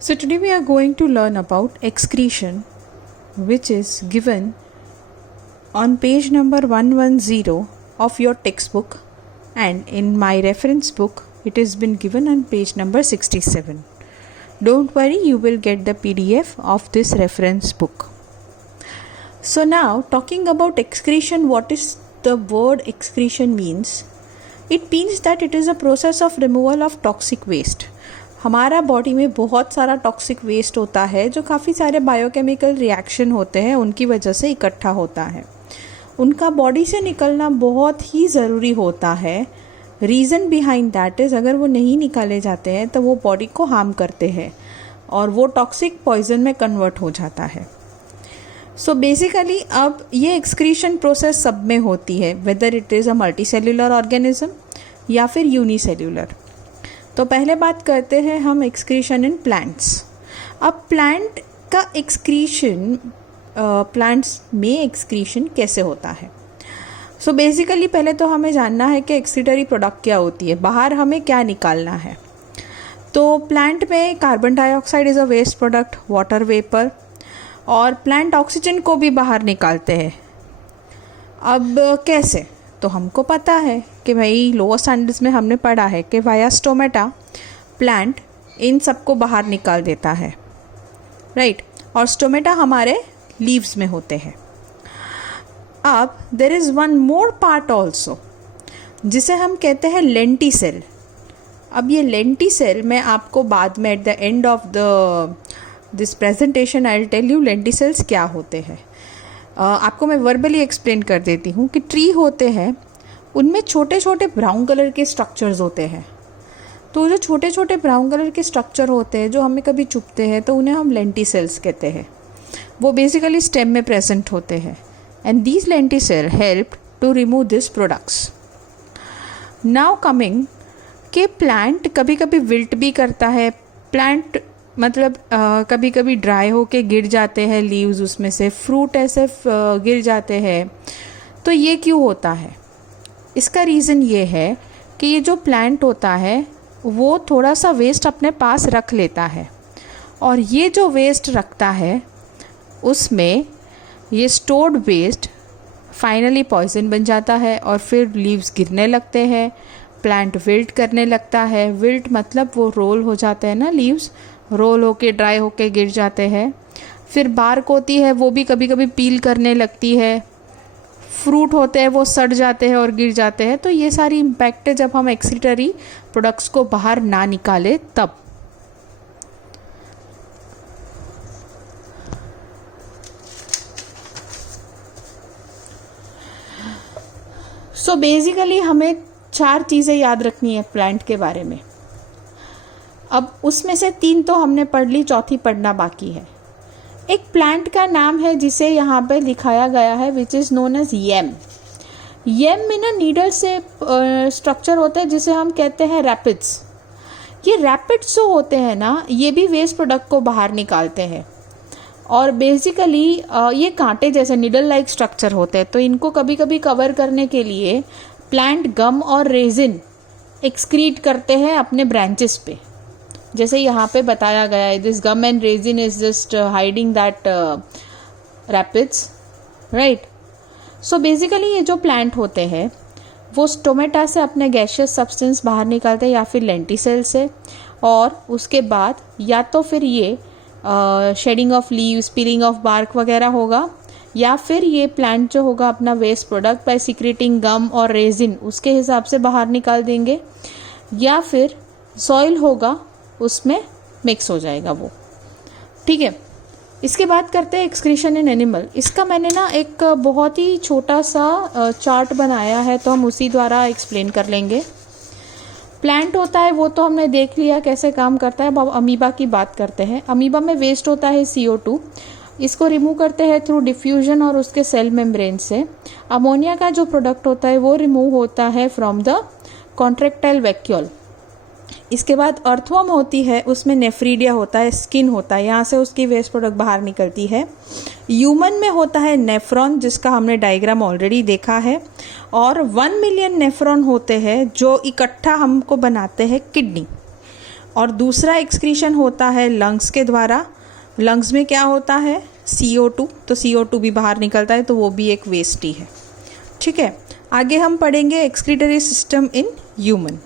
So today we are going to learn about excretion, which is given on page number 110 of your textbook, and in my reference book it has been given on page number 67. Don't worry, you will get the PDF of this reference book. So now, talking about excretion, what is the word excretion means? It means that it is a process of removal of toxic waste. हमारा body में बहुत सारा toxic waste होता है जो काफ़ी सारे biochemical reaction होते हैं उनकी वजह से इकट्ठा होता है. उनका बॉडी से निकलना बहुत ही ज़रूरी होता है. रीज़न बिहाइंड दैट इज़, अगर वो नहीं निकाले जाते हैं तो वो बॉडी को हार्म करते हैं और वो टॉक्सिक पॉइजन में कन्वर्ट हो जाता है. सो बेसिकली अब ये एक्सक्रीशन प्रोसेस सब में होती है, whether it is a multicellular organism या फिर यूनिसेल्यूलर. तो पहले बात करते हैं हम एक्सक्रीशन इन प्लांट्स. अब प्लांट का एक्सक्रीशन, प्लांट्स में एक्सक्रीशन कैसे होता है? सो बेसिकली पहले तो हमें जानना है कि एक्सक्रीटरी प्रोडक्ट क्या होती है, बाहर हमें क्या निकालना है. तो प्लांट में carbon dioxide is a waste product, water vapour, और प्लांट ऑक्सीजन को भी बाहर निकालते हैं. अब कैसे? तो हमको पता है कि भाई लोअर स्टैंडर्ड्स में हमने पढ़ा है कि वाया स्टोमेटा प्लांट इन सबको बाहर निकाल देता है, राइट. और स्टोमेटा हमारे लीव्स में होते हैं. अब there is one more part also जिसे हम कहते हैं लेंटिसेल. अब ये लेंटिसेल मैं आपको बाद में at the end of this presentation I will tell you lenticels क्या होते हैं. आपको मैं वर्बली एक्सप्लेन कर देती हूँ कि ट्री होते हैं, उनमें छोटे छोटे ब्राउन कलर के स्ट्रक्चर्स होते हैं. तो जो छोटे छोटे ब्राउन कलर के स्ट्रक्चर होते हैं जो हमें कभी चुभते हैं तो उन्हें हम लेंटिसेल्स कहते हैं. वो बेसिकली स्टेम में प्रेजेंट होते हैं and these lenticel help to remove this products. Now coming के प्लांट कभी कभी विल्ट भी करता है. प्लांट मतलब कभी कभी ड्राई होके गिर जाते हैं लीव्स, उसमें से फ्रूट ऐसे गिर जाते हैं. तो ये क्यों होता है? इसका रीज़न ये है कि ये जो प्लांट होता है वो थोड़ा सा वेस्ट अपने पास रख लेता है, और ये जो वेस्ट रखता है उसमें ये स्टोर्ड वेस्ट फाइनली पॉइजन बन जाता है और फिर लीव्स गिरने लगते हैं. प्लांट विल्ट करने लगता है. विल्ट मतलब वो रोल हो जाते हैं ना, लीव्स रोल होके ड्राई होके गिर जाते हैं. फिर बार्क होती है वो भी कभी कभी पील करने लगती है. फ्रूट होते हैं वो सड़ जाते हैं और गिर जाते हैं. तो ये सारी इम्पैक्ट है जब हम एक्सक्रीटरी प्रोडक्ट्स को बाहर ना निकाले तब. सो बेसिकली हमें 4 चीज़ें याद रखनी है प्लांट के बारे में. अब उसमें से 3 तो हमने पढ़ ली, चौथी पढ़ना बाकी है. एक प्लांट का नाम है जिसे यहाँ पे दिखाया गया है विच इज़ नोन एज येम. येम में ना नीडल से स्ट्रक्चर होता है जिसे हम कहते हैं रैपिड्स. ये रैपिड्स जो होते हैं ना ये भी वेस्ट प्रोडक्ट को बाहर निकालते हैं, और बेसिकली ये कांटे जैसे नीडल लाइक स्ट्रक्चर होते हैं. तो इनको कभी कभी कवर करने के लिए प्लांट गम और रेजिन एक्सक्रीट करते हैं अपने ब्रांचेस पे, जैसे यहाँ पे बताया गया है. This gum and resin is just hiding that rapids, right. So basically ये जो प्लांट होते हैं वो स्टोमेटा से अपने गैशियस सब्सटेंस बाहर निकालते हैं या फिर लेंटिसेल से, और उसके बाद या तो फिर ये shedding of leaves, peeling of bark वगैरह होगा, या फिर ये प्लांट जो होगा अपना waste product by secreting gum और रेजिन उसके हिसाब से बाहर निकाल देंगे, या फिर सॉइल होगा उसमें मिक्स हो जाएगा वो, ठीक है. इसके बाद करते हैं एक्सक्रीशन इन एनिमल. इसका मैंने ना एक बहुत ही छोटा सा चार्ट बनाया है तो हम उसी द्वारा एक्सप्लेन कर लेंगे. प्लांट होता है वो तो हमने देख लिया कैसे काम करता है. अब अमीबा की बात करते हैं. अमीबा में वेस्ट होता है CO2. इसको रिमूव करते हैं थ्रू डिफ्यूजन और उसके सेल मेम्ब्रेन से. अमोनिया का जो प्रोडक्ट होता है वो रिमूव होता है फ्रॉम द कॉन्ट्रेक्टाइल वैक्यूल. इसके बाद अर्थवर्म होती है, उसमें नेफ्रीडिया होता है, स्किन होता है, यहाँ से उसकी वेस्ट प्रोडक्ट बाहर निकलती है. ह्यूमन में होता है नेफ्रॉन, जिसका हमने डायग्राम ऑलरेडी देखा है, और 1 मिलियन नेफ्रॉन होते हैं जो इकट्ठा हमको बनाते हैं किडनी. और दूसरा एक्सक्रीशन होता है लंग्स के द्वारा। लंग्स में क्या होता है? CO2, तो CO2 भी बाहर निकलता है, तो वो भी एक वेस्ट ही है। ठीक है, आगे हम पढ़ेंगे एक्सक्रीटरी सिस्टम इन ह्यूमन।